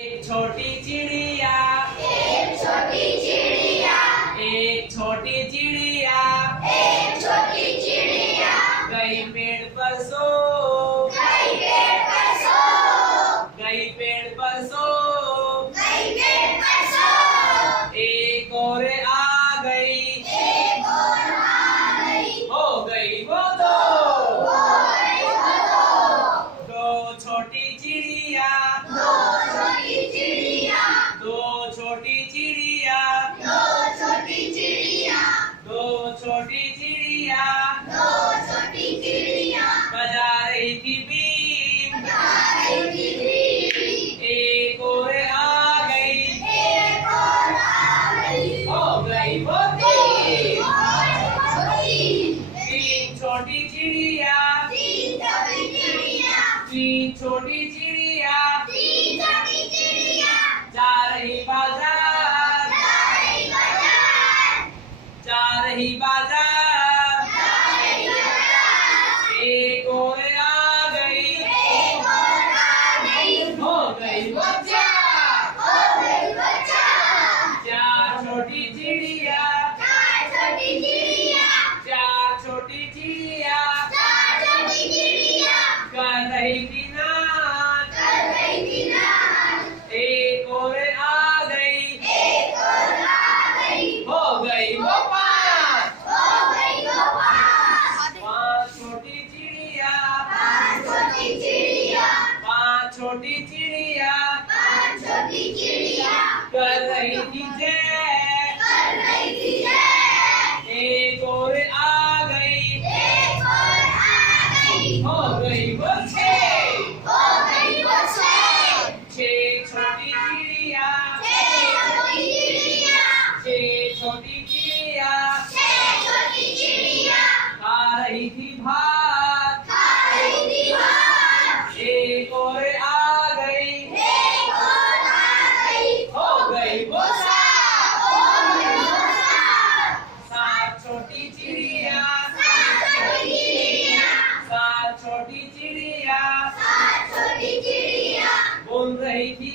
एक छोटी चिड़िया, एक छोटी चिड़िया, एक छोटी चिड़िया, एक छोटी चिड़िया, गई पेड़ पर सो, गई पेड़ पर सो, गई पेड़ पर सो, गई पेड़ पर सो, एक और आ गई, एक और आ गई, हो गई वो दो, हो गई वो दो छोटी चिड़िया, दो छोटी चिड़िया, दो छोटी चिड़िया, दो छोटी चिड़िया, दो छोटी चिड़िया, दो छोटी चिड़िया, बजा रही थी बीन, जा रही थी, एक और आ गई, एक और आ गई, हो गई वो तीन, तीन तीन छोटी चिड़िया, छोटी चिड़िया, तीन छोटी चिड़िया, तीन छोटी चिड़िया, जा रही बाजार, जा रही बाजार, जा रही बाजार, जा रही बाजार, एक और आ गई, एक और आ गई, हो गई वो चार, हो गई वो चार, चार छोटी चिड़िया, चार छोटी चिड़िया, चार छोटी चिड़िया, चार छोटी चिड़िया, कर रही थी नाच, कर रही थी नाच, एक और आ गई, एक और आ गई, हो गई वो पाँच, हो गई वो पाँच, पाँच छोटी चिड़िया, पाँच छोटी चिड़िया, पाँच छोटी चिड़िया, पाँच छोटी चिड़िया, कर रही थी जय, कर रही थी जय, एक और आ गई, एक और आ गई, हो गई वो छह, हो गई वो छह, छह छोटी चिड़िया, छह छोटी चिड़िया, छह छोटी चिड़िया, छह छोटी चिड़िया, खा रही थी भात, खा रही थी भात, एक और आ गई, एक और आ गई, हो गई वो सात, हो गई वो सात, सात छोटी चिड़िया, सात छोटी चिड़िया, सात छोटी चिड़िया, सात छोटी चिड़िया, बोल रही थी